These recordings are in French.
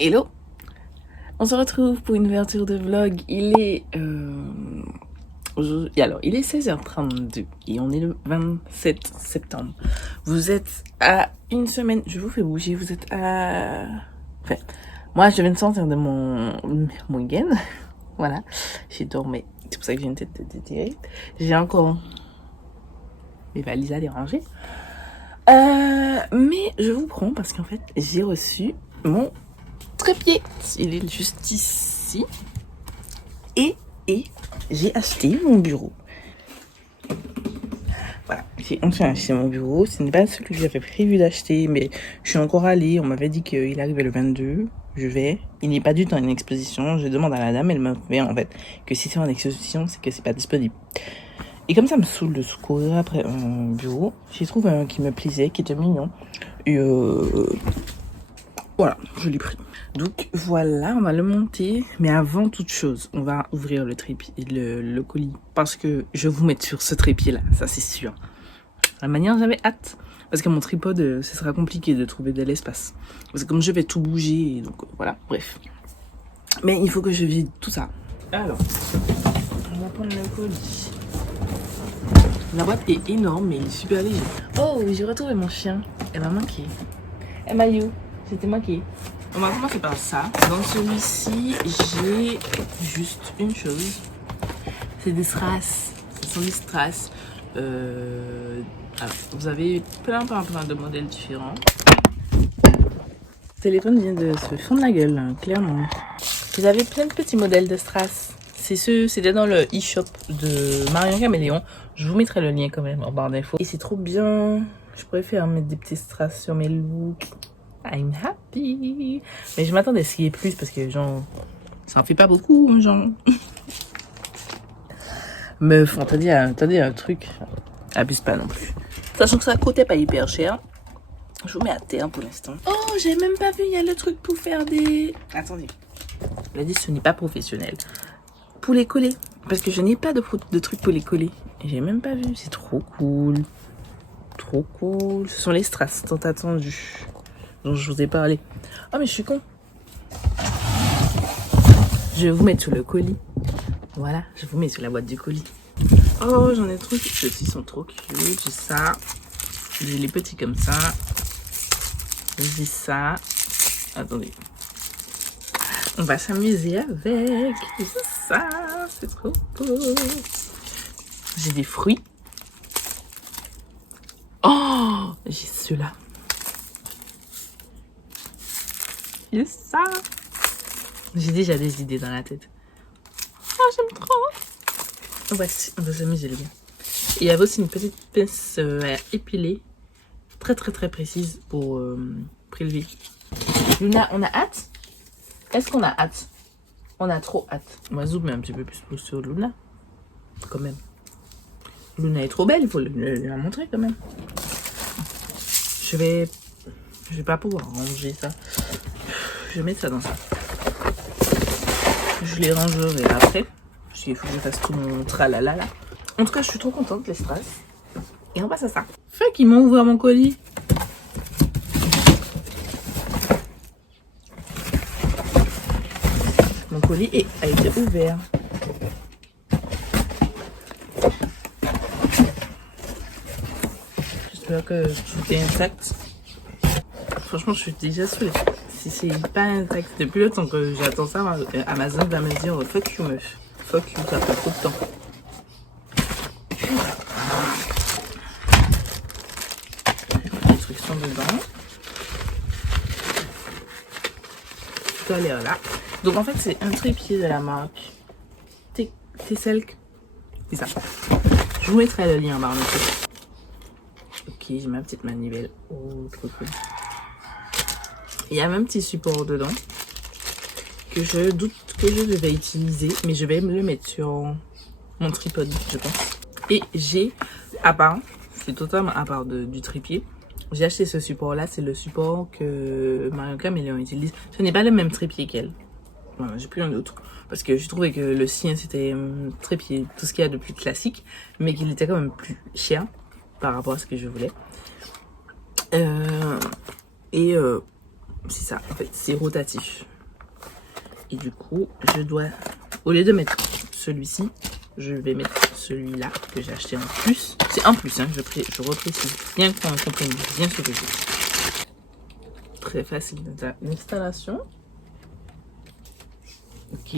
Hello, on se retrouve pour une ouverture de vlog. Il est il est 16h32 et on est le 27 septembre. Vous êtes à une semaine, je vous fais bouger, vous êtes à... Enfin, moi je viens de sortir de mon week-end. Voilà, j'ai dormi, c'est pour ça que j'ai une tête de déterrée. J'ai encore mes valises à déranger. Mais je vous prends parce qu'en fait j'ai reçu mon trépied. Il est juste ici. Et j'ai acheté mon bureau. Voilà, j'ai enfin acheté mon bureau. Ce n'est pas celui que j'avais prévu d'acheter, mais je suis encore allée. On m'avait dit qu'il arrivait le 22. Je vais. Il n'est pas du tout en exposition. Je demande à la dame, elle m'a fait en fait que si c'est en exposition, c'est que c'est pas disponible. Et comme ça me saoule de courir après un bureau, j'ai trouvé un qui me plaisait, qui était mignon. Et voilà, je l'ai pris. Donc voilà, on va le monter. Mais avant toute chose, on va ouvrir le trépied, le colis. Parce que je vais vous mettre sur ce trépied-là, ça c'est sûr. La manière, j'avais hâte. Parce que mon tripode, ce sera compliqué de trouver de l'espace. Parce que comme je vais tout bouger, donc voilà, bref. Mais il faut que je vide tout ça. Alors, on va prendre le colis. La boîte est énorme, mais il est super léger. Oh, j'ai retrouvé mon chien. Elle m'a manqué. Elle m'a eu. C'était manqué. On va commencer par ça. Dans celui-ci, j'ai juste une chose. C'est des strass. Ce sont des strass. Alors, vous avez plein de modèles différents. Le téléphone vient de se fondre la gueule, hein, clairement. Vous avez plein de petits modèles de strass. C'était dans le e-shop de Marion Caméléon. Je vous mettrai le lien quand même en barre d'infos. Et c'est trop bien. Je préfère mettre des petits strass sur mes looks. I'm happy. Mais je m'attendais à ce qu'il y ait plus parce que genre, ça en fait pas beaucoup, genre. Meuf, on t'a dit un truc. Abuse pas non plus. Sachant que ça coûtait pas hyper cher. Je vous mets à terre pour l'instant. Oh, j'ai même pas vu, il y a le truc pour faire des... Attendez. Je dit, ce n'est pas professionnel. Pour les coller. Parce que je n'ai pas de truc pour les coller. J'ai même pas vu. C'est trop cool. Trop cool. Ce sont les strass tant attendus dont je vous ai parlé. Oh, mais je suis con. Je vais vous mettre sur le colis. Voilà, je vous mets sur la boîte du colis. Oh, j'en ai trop. Ceux-ci sont trop cute. J'ai ça. J'ai les petits comme ça. J'ai ça. Attendez. On va s'amuser avec. J'ai ça. C'est trop cool. J'ai des fruits. Oh, j'ai ceux-là. J'ai ça. J'ai déjà des idées dans la tête. Ah, j'aime trop. On va s'amuser, les gars. Et il y avait aussi une petite pince à épiler. Très précise pour prélever. Luna, on a hâte? Est-ce qu'on a hâte? On a trop hâte. On va zoomer un petit peu plus sur Luna. Quand même. Luna est trop belle, il faut la montrer quand même. Je vais pas pouvoir ranger ça. Je vais mettre ça dans ça. Je les rangerai après. Parce qu'il faut que je fasse tout mon tralala là. En tout cas, je suis trop contente, les strass. Et on passe à ça. Fuck, ils m'ont ouvert mon colis. Mon colis a été ouvert. J'espère que tout est intact. Franchement, je suis déjà saoulée. Si c'est pas intact, depuis le temps que j'attends ça, Amazon va me dire fuck you meuf. Fuck you, ça fait trop de temps. Les trucs sont dedans. Tout a l'air là. Donc en fait, c'est un trépied de la marque Tesselk. C'est ça. Je vous mettrai le lien en barre d'infos. Ok, j'ai ma petite manivelle. Oh, trop cool. Il y a un petit support dedans que je doute que je vais utiliser, mais je vais me le mettre sur mon tripode, je pense. Et j'ai, à part, c'est totalement à part du trépied, j'ai acheté ce support là, c'est le support que Marion Caméléon utilise. Ce n'est pas le même trépied qu'elle. Voilà, j'ai pris un autre parce que je trouvais que le sien c'était un trépied, tout ce qu'il y a de plus classique, mais qu'il était quand même plus cher par rapport à ce que je voulais. C'est ça, en fait, c'est rotatif. Et du coup, je dois, au lieu de mettre celui-ci, je vais mettre celui-là que j'ai acheté en plus. C'est un plus, hein, je reprécise. Bien qu'on comprenne bien ce que je dis. Très facile d'installation. Ok.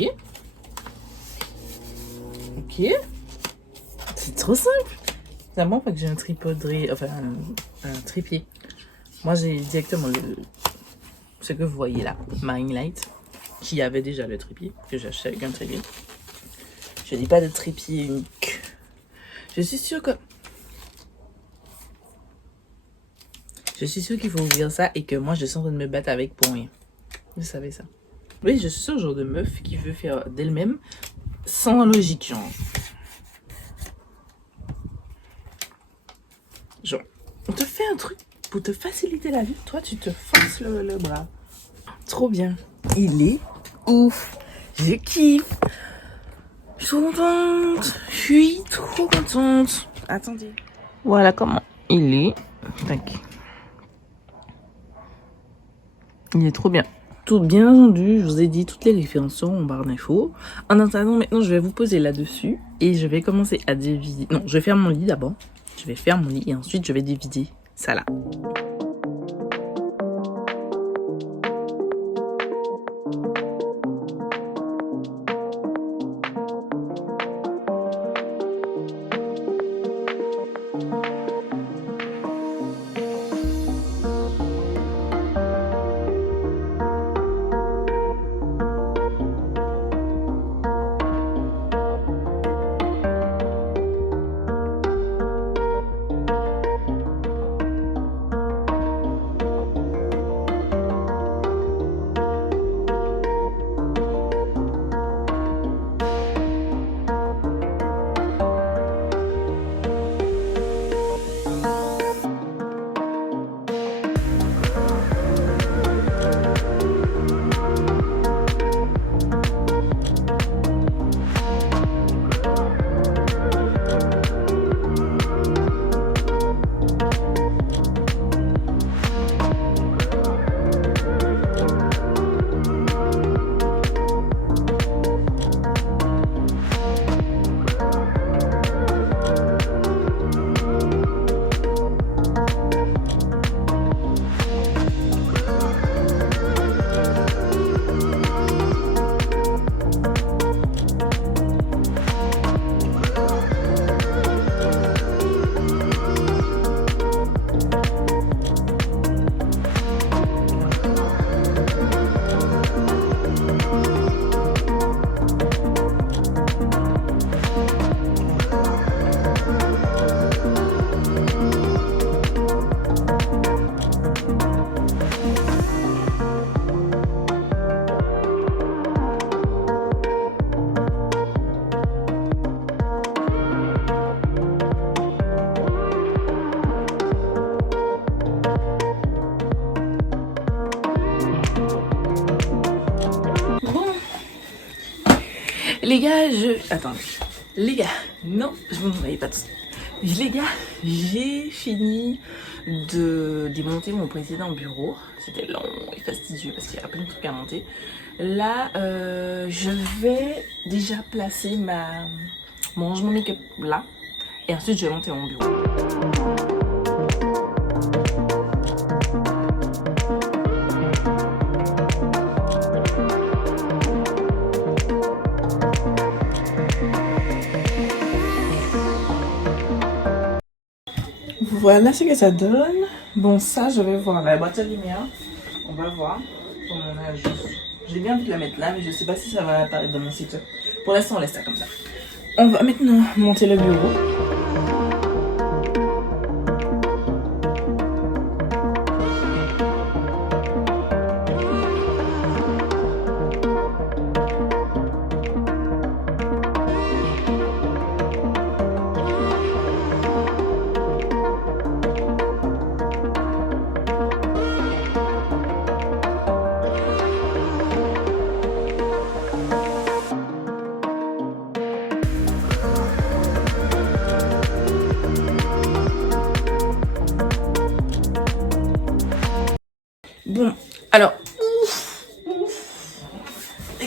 Ok. C'est trop simple. C'est bon pas que j'ai un tripodrier, enfin un trépied. Moi j'ai directement ce que vous voyez là, ma ring light, qui avait déjà le trépied, que j'ai acheté avec un trépied. Je n'ai pas de trépied unique. Je suis sûre qu'il faut ouvrir ça et que moi je suis en train de me battre avec pour rien. Vous savez ça. Oui, je suis ce genre de meuf qui veut faire d'elle-même sans logique, genre. Genre, on te fait un truc pour te faciliter la vie. Toi, tu te forces le bras. Trop bien. Il est ouf. Je kiffe. Je suis trop contente. Je suis trop contente. Attendez. Voilà comment il est. Tac. Il est trop bien. Tout bien entendu, je vous ai dit toutes les références sont en barre d'infos. En attendant, maintenant, je vais vous poser là-dessus et je vais commencer à diviser. Non, je vais faire mon lit d'abord. Je vais faire mon lit et ensuite je vais diviser ça là. Les gars, Attends. Les gars, non, je vous n'en avais pas tous. Les gars, j'ai fini de démonter mon précédent bureau. C'était long et fastidieux parce qu'il y a plein de trucs à monter. Là, je vais déjà placer mon rangement make-up là. Et ensuite, je vais monter mon bureau. Voilà ce que ça donne. Bon, ça, je vais voir la boîte à lumière. On va voir comment on a juste. J'ai bien envie de la mettre là, mais je sais pas si ça va apparaître dans mon site. Pour l'instant, on laisse ça comme ça. On va maintenant monter le bureau.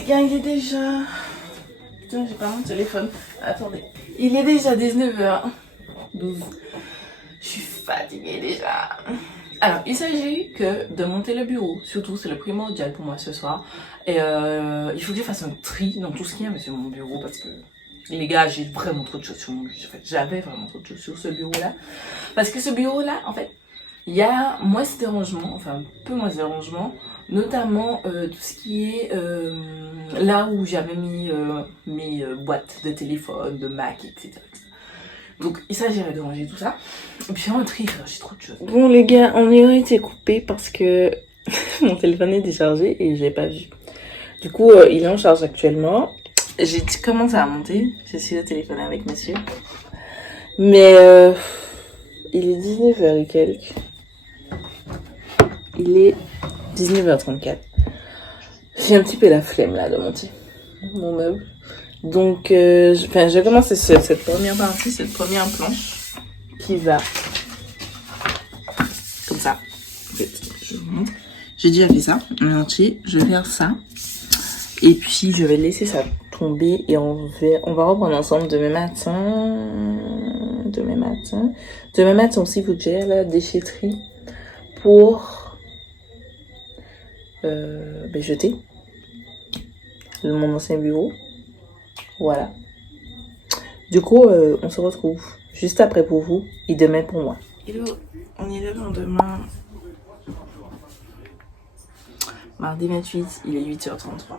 gars, il est déjà... Putain, j'ai pas mon téléphone. Attendez. Il est déjà 19h12. Je suis fatiguée déjà. Alors, il s'agit que de monter le bureau. Surtout, c'est le primordial pour moi ce soir. Et il faut que je fasse un tri dans tout ce qu'il y a sur mon bureau parce que... Les gars, j'ai vraiment trop de choses sur mon bureau. En fait, j'avais vraiment trop de choses sur ce bureau-là. Parce que ce bureau-là, en fait, il y a moins de rangements, enfin un peu moins de rangements, notamment tout ce qui est là où j'avais mis mes boîtes de téléphone, de Mac, etc. Donc il s'agirait de ranger tout ça. Et puis un tri, j'ai trop de choses. Bon les gars, on a été coupé parce que mon téléphone est déchargé et j'ai pas vu. Du coup, il est en charge actuellement. J'ai commencé à monter, j'ai essayé de téléphoner avec monsieur. Mais il est 19h et quelques. Il est 19h34. J'ai un petit peu la flemme là de monter mon meuble. Donc, j'ai commencé cette première partie, cette première planche qui va comme ça. En fait, je vous montre. J'ai déjà fait ça en entier. Je vais faire ça. Et puis, je vais laisser ça tomber et on va reprendre ensemble demain matin. Demain matin aussi, il faut que j'aille à la déchetterie pour jeter mon ancien bureau. Voilà. Du coup, on se retrouve juste après pour vous et demain pour moi. Hello, on est là demain. Mardi 28, il est 8h33.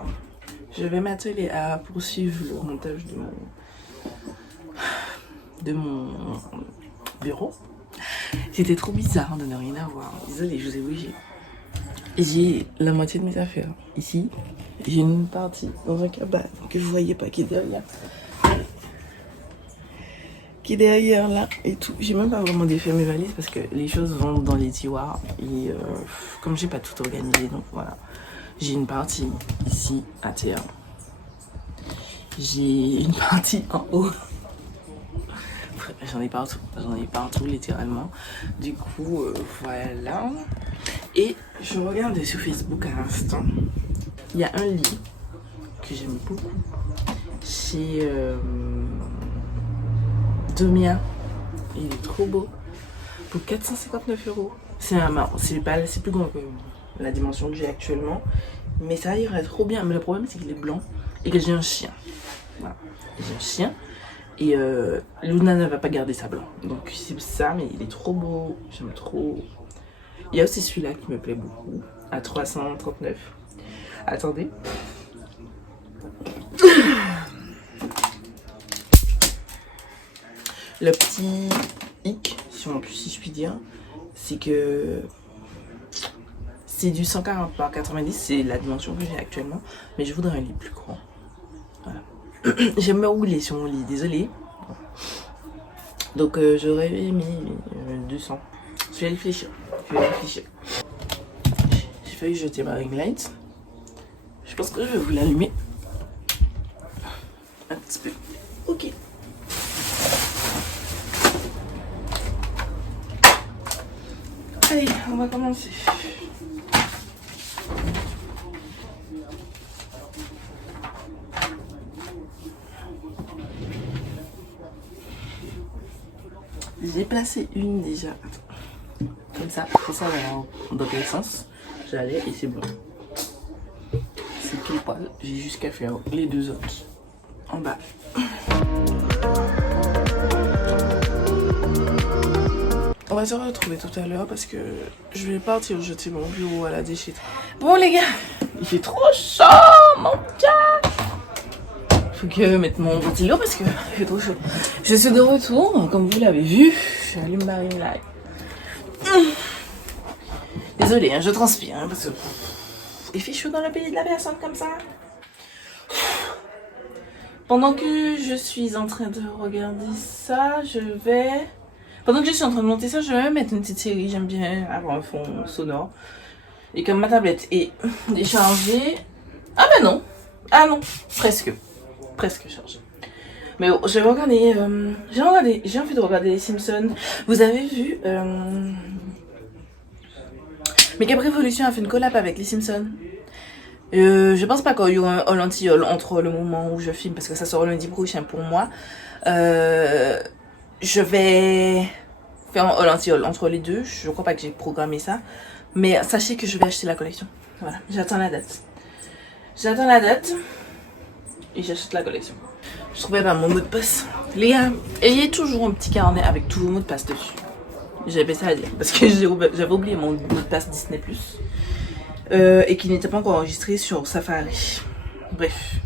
Je vais m'atteler à poursuivre le montage de mon bureau. C'était trop bizarre de ne rien avoir. Désolée, je vous ai bougé. J'ai la moitié de mes affaires ici. J'ai une partie dans un cabane que vous voyez pas qui est derrière. Qui est derrière là et tout. J'ai même pas vraiment défait mes valises parce que les choses vont dans les tiroirs. Et comme j'ai pas tout organisé, donc voilà. J'ai une partie ici à terre. J'ai une partie en haut. J'en ai partout littéralement. Du coup, voilà. Et je regardais sur Facebook à l'instant. Il y a un lit que j'aime beaucoup chez Domia. Il est trop beau. Pour 459 €. C'est plus grand que la dimension que j'ai actuellement. Mais ça irait trop bien. Mais le problème, c'est qu'il est blanc et que j'ai un chien. Voilà. J'ai un chien. Et Luna ne va pas garder ça blanc. Donc c'est ça, mais il est trop beau. J'aime trop. Il y a aussi celui-là qui me plaît beaucoup. À 339. Attendez. Le petit hic, si je puis dire, c'est que c'est du 140 par 90, c'est la dimension que j'ai actuellement. Mais je voudrais un lit plus grand. Voilà. J'aime me rouler sur mon lit, désolée. Donc j'aurais mis 200. Je vais réfléchir. J'ai failli jeter ma ring light. Je pense que je vais vous l'allumer. Un petit peu. Ok. Allez, on va commencer. J'ai placé une déjà. Comme ça, dans quel sens j'allais et c'est bon. C'est pile poil. J'ai juste qu'à faire les deux autres en bas. On va se retrouver tout à l'heure parce que je vais partir jeter mon bureau à la déchetterie. Bon les gars, il fait trop chaud, mon gars. Faut que je mette mon ventilo parce que il fait trop chaud. Je suis de retour, comme vous l'avez vu. J'allume ma ring light. Désolée, hein, je transpire hein, parce que il fait chaud dans le pays de la personne comme ça. Pendant que je suis en train de regarder ça, pendant que je suis en train de monter ça, je vais mettre une petite série. J'aime bien avoir un fond sonore. Et comme ma tablette est déchargée... Ah ben non. Ah non, presque chargée. Mais bon, j'ai envie de regarder les Simpsons. Vous avez vu... Make Up Revolution a fait une collab avec les Simpsons. Je pense pas qu'il y aura un haul anti-haul entre le moment où je filme, parce que ça sera lundi prochain pour moi. Je vais faire un haul anti-haul entre les deux. Je crois pas que j'ai programmé ça. Mais sachez que je vais acheter la collection. Voilà, j'attends la date. J'attends la date et j'achète la collection. Je trouvais pas mon mot de passe. Les gars, ayez toujours un petit carnet avec tous vos mots de passe dessus. J'avais ça à dire parce que j'avais oublié mon mot de passe Disney+. Et qui n'était pas encore enregistré sur Safari. Bref.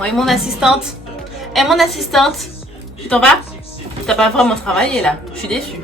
Oui, mon assistante. Mon assistante. Tu t'en vas? T'as pas vraiment travaillé là. Je suis déçue.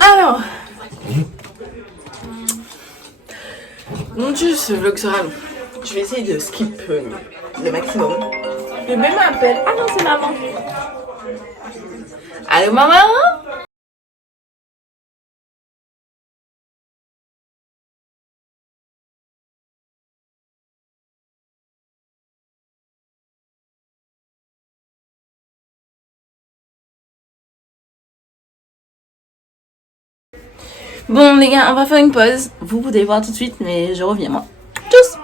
Alors, mon dieu, ce vlog sera long. Je vais essayer de skip le maximum. Le bébé m'appelle. Ah non, c'est maman. Allô, maman? Bon les gars, on va faire une pause. Vous pouvez voir tout de suite, mais je reviens moi. Tchuss.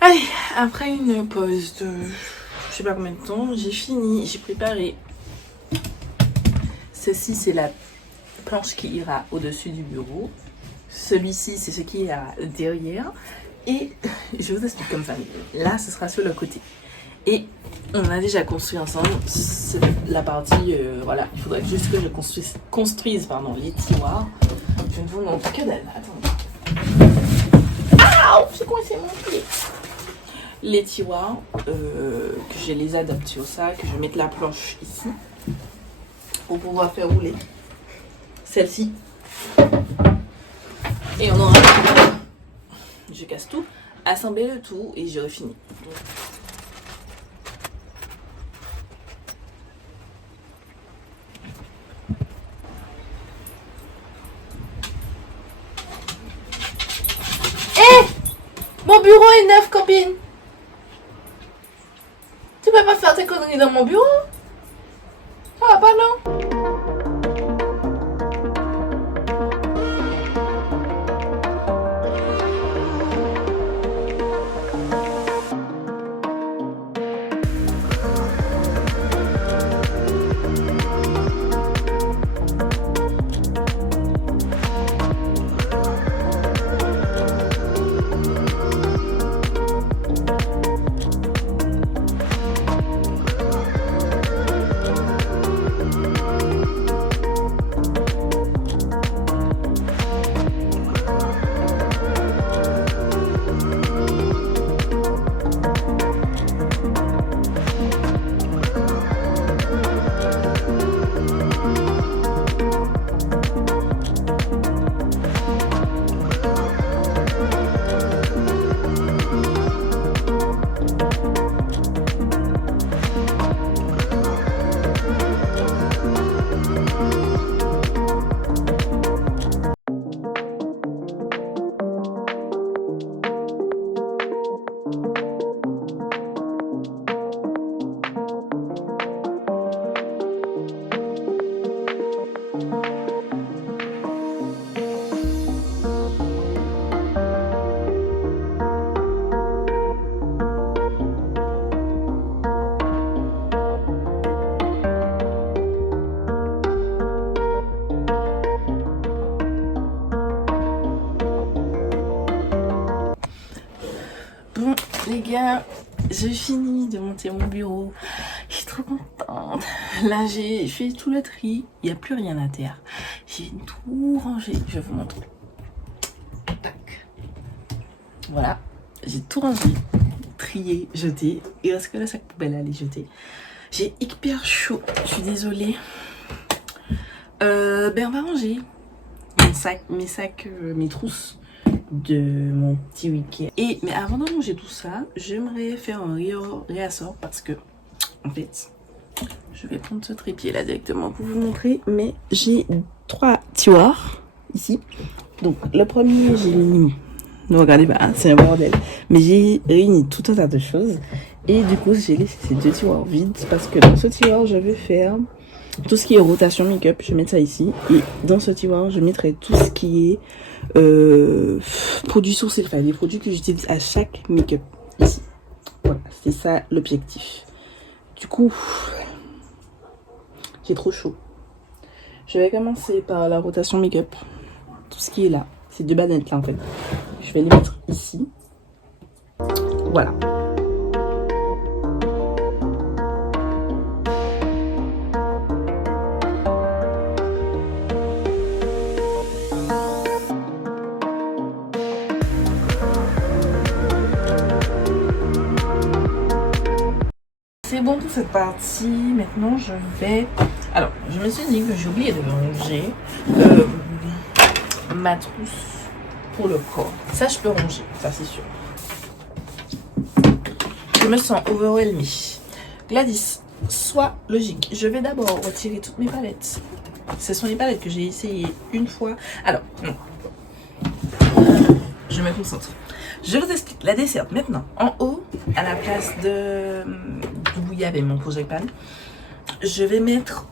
Allez, après une pause de je sais pas combien de temps, j'ai fini, j'ai préparé. Ceci c'est la planche qui ira au-dessus du bureau. Celui-ci c'est ce qui ira derrière. Et je vous explique comme ça. Là ce sera sur le côté. Et on a déjà construit ensemble la partie, voilà, il faudrait juste que je construise pardon, les tiroirs. Je ne vous montre que dalle, attendez. Ah, j'ai coincé mon pied. Les tiroirs, que je les adapte sur ça, que je vais mettre la planche ici pour pouvoir faire rouler celle-ci. Et on aura, je casse tout, assembler le tout et j'aurai fini. Mon bureau est neuf, copine. Tu peux pas faire tes conneries dans mon bureau? Ça va pas, non? Les gars, je finis de monter mon bureau. Je suis trop contente. Là, j'ai fait tout le tri. Il n'y a plus rien à terre. J'ai tout rangé. Je vais vous montrer. Tac. Voilà. J'ai tout rangé, trié, jeté. Il reste que le sac poubelle à aller jeter. J'ai hyper chaud. Je suis désolée. On va ranger mes sacs, mes trousses de mon petit week-end. Mais avant de ranger tout ça, j'aimerais faire un réassort parce que, en fait, je vais prendre ce trépied là directement pour vous montrer. Mais j'ai 3 tiroirs ici. Donc, le premier, j'ai mis... Ne regardez pas, hein, c'est un bordel. Mais j'ai réuni tout un tas de choses. Et du coup, j'ai laissé ces 2 tiroirs vides parce que dans ce tiroir, je vais faire tout ce qui est rotation make-up. Je vais mettre ça ici. Et dans ce tiroir, je mettrai tout ce qui est produits sourcils, enfin les produits que j'utilise à chaque make-up ici. Voilà, c'est ça l'objectif. Du coup, j'ai trop chaud. Je vais commencer par la rotation make-up. Tout ce qui est là. C'est 2 bannettes là en fait. Je vais les mettre ici. Voilà. C'est bon pour cette partie. Maintenant, je vais... Alors, je me suis dit que j'ai oublié de ranger ma trousse pour le corps. Ça, je peux ranger. Ça, c'est sûr. Je me sens overwhelmée. Gladys, sois logique. Je vais d'abord retirer toutes mes palettes. Ce sont les palettes que j'ai essayées une fois. Alors, non. Je me concentre. Je vous explique la desserte maintenant. En haut, à la place de d'où il y avait mon project pan, je vais mettre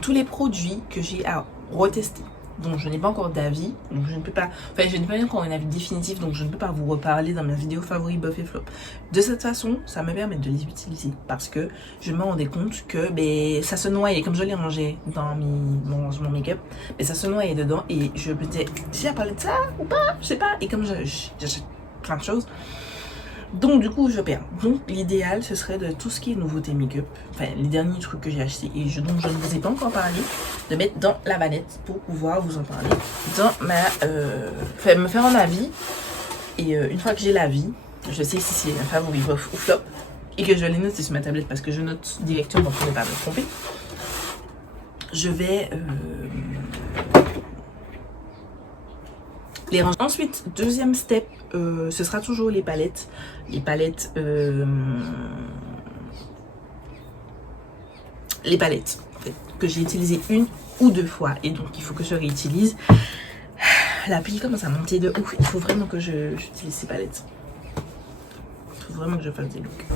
tous les produits que j'ai à retester. Donc je n'ai pas encore d'avis, donc je ne peux pas, enfin je n'ai pas encore un avis définitif, donc je ne peux pas vous reparler dans ma vidéo favori Buff et Flop. De cette façon, ça me permet de les utiliser parce que je me rendais compte que ça se noyait, comme je l'ai rangé dans mon make-up, mais ça se noyait dedans et je me disais, j'ai à parler de ça ou pas, je sais pas, et comme j'achète plein de choses, donc du coup je perds. Donc l'idéal ce serait de tout ce qui est nouveauté make-up, enfin les derniers trucs que j'ai achetés et dont je ne vous ai pas encore parlé, de mettre dans la vanette pour pouvoir vous en parler dans ma me faire un avis. Et une fois que j'ai l'avis, je sais si c'est un favori Buff ou Flop et que je l'ai noté sur ma tablette parce que je note directement pour ne pas me tromper. Je vais les ranger. Ensuite, deuxième step, ce sera toujours les palettes. Les palettes en fait, que j'ai utilisées 1 ou 2 fois. Et donc, il faut que je réutilise. La pile commence à monter de ouf. Il faut vraiment que j'utilise ces palettes. Il faut vraiment que je fasse des looks.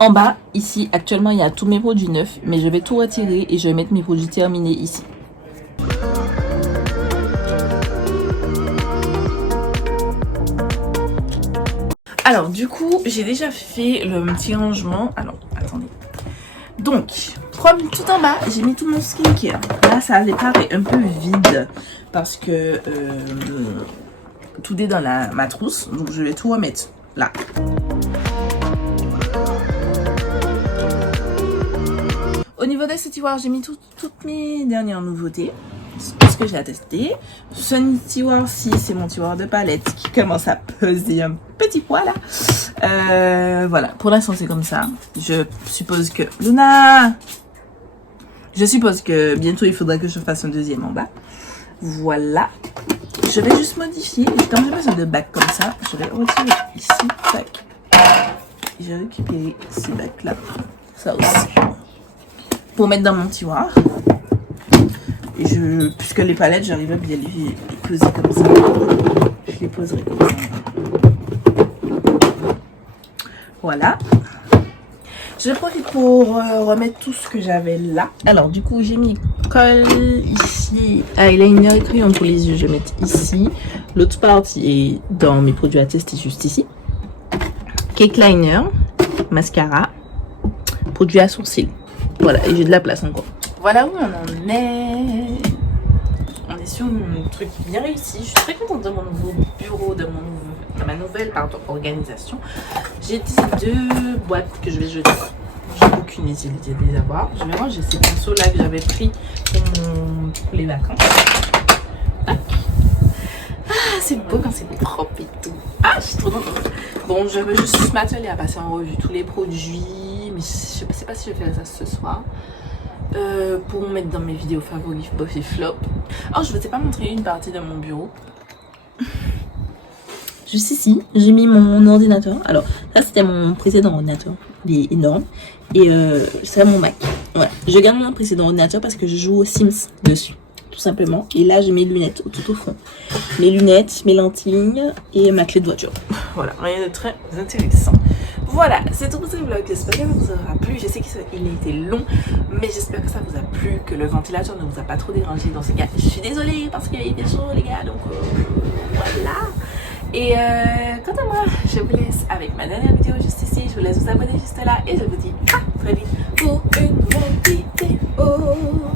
En bas, ici, actuellement, il y a tous mes produits neufs, mais je vais tout retirer et je vais mettre mes produits terminés ici. Alors, du coup, j'ai déjà fait le petit rangement. Alors, attendez. Donc, tout en bas, j'ai mis tout mon skincare. Là, ça allait paraître un peu vide parce que tout est dans ma trousse. Donc, je vais tout remettre là. Au niveau de ce tiroir, j'ai mis toutes mes dernières nouveautés, ce que j'ai à tester. Ce tiroir-ci, c'est mon tiroir de palette qui commence à peser un petit poids là. Voilà, pour l'instant c'est comme ça. Je suppose que... Luna! Je suppose que bientôt il faudra que je fasse un deuxième en bas. Voilà. Je vais juste modifier. Comme j'ai besoin de bacs comme ça, je vais retirer ici. Tac. J'ai récupéré ces bacs là. Ça aussi. Pour mettre dans mon tiroir. Et puisque les palettes, j'arrive à bien les poser comme ça. Je les poserai comme ça. Voilà. Je profite pour remettre tout ce que j'avais là. Alors du coup j'ai mis colle ici, eyeliner et crayon pour les yeux, je vais mettre ici. L'autre partie est dans mes produits à tester juste ici. Cake liner, mascara, produit à sourcils. Voilà, et j'ai de la place encore. Voilà où on en est. On est sur un truc bien réussi. Je suis très contente de mon nouveau bureau, de ma nouvelle organisation. J'ai ces 2 boîtes que je vais jeter. J'ai aucune utilité de les avoir. Je vais ranger ces pinceaux là que j'avais pris pour les vacances. Tac. Ah, c'est beau quand c'est propre et tout. Ah, je suis trop contente. Bon, je veux juste m'atteler à passer en revue tous les produits. Mais je ne sais pas si je vais faire ça ce soir. Pour mettre dans mes vidéos favoris, bof et flop. Oh, je ne vous ai pas montré une partie de mon bureau. Juste ici, j'ai mis mon ordinateur. Alors, ça c'était mon précédent ordinateur. Il est énorme. Et c'est mon Mac. Voilà. Je garde mon précédent ordinateur parce que je joue aux Sims dessus. Tout simplement. Et là, j'ai mes lunettes tout au fond. Mes lunettes, mes lentilles et ma clé de voiture. Voilà, rien de très intéressant. Voilà, c'est tout pour ce vlog. J'espère que ça vous aura plu. Je sais qu'il a été long, mais j'espère que ça vous a plu, que le ventilateur ne vous a pas trop dérangé dans ce cas. Je suis désolée parce qu'il y a eu des chaud, les gars. Donc voilà. Et quant à moi, je vous laisse avec ma dernière vidéo juste ici. Je vous laisse vous abonner juste là et je vous dis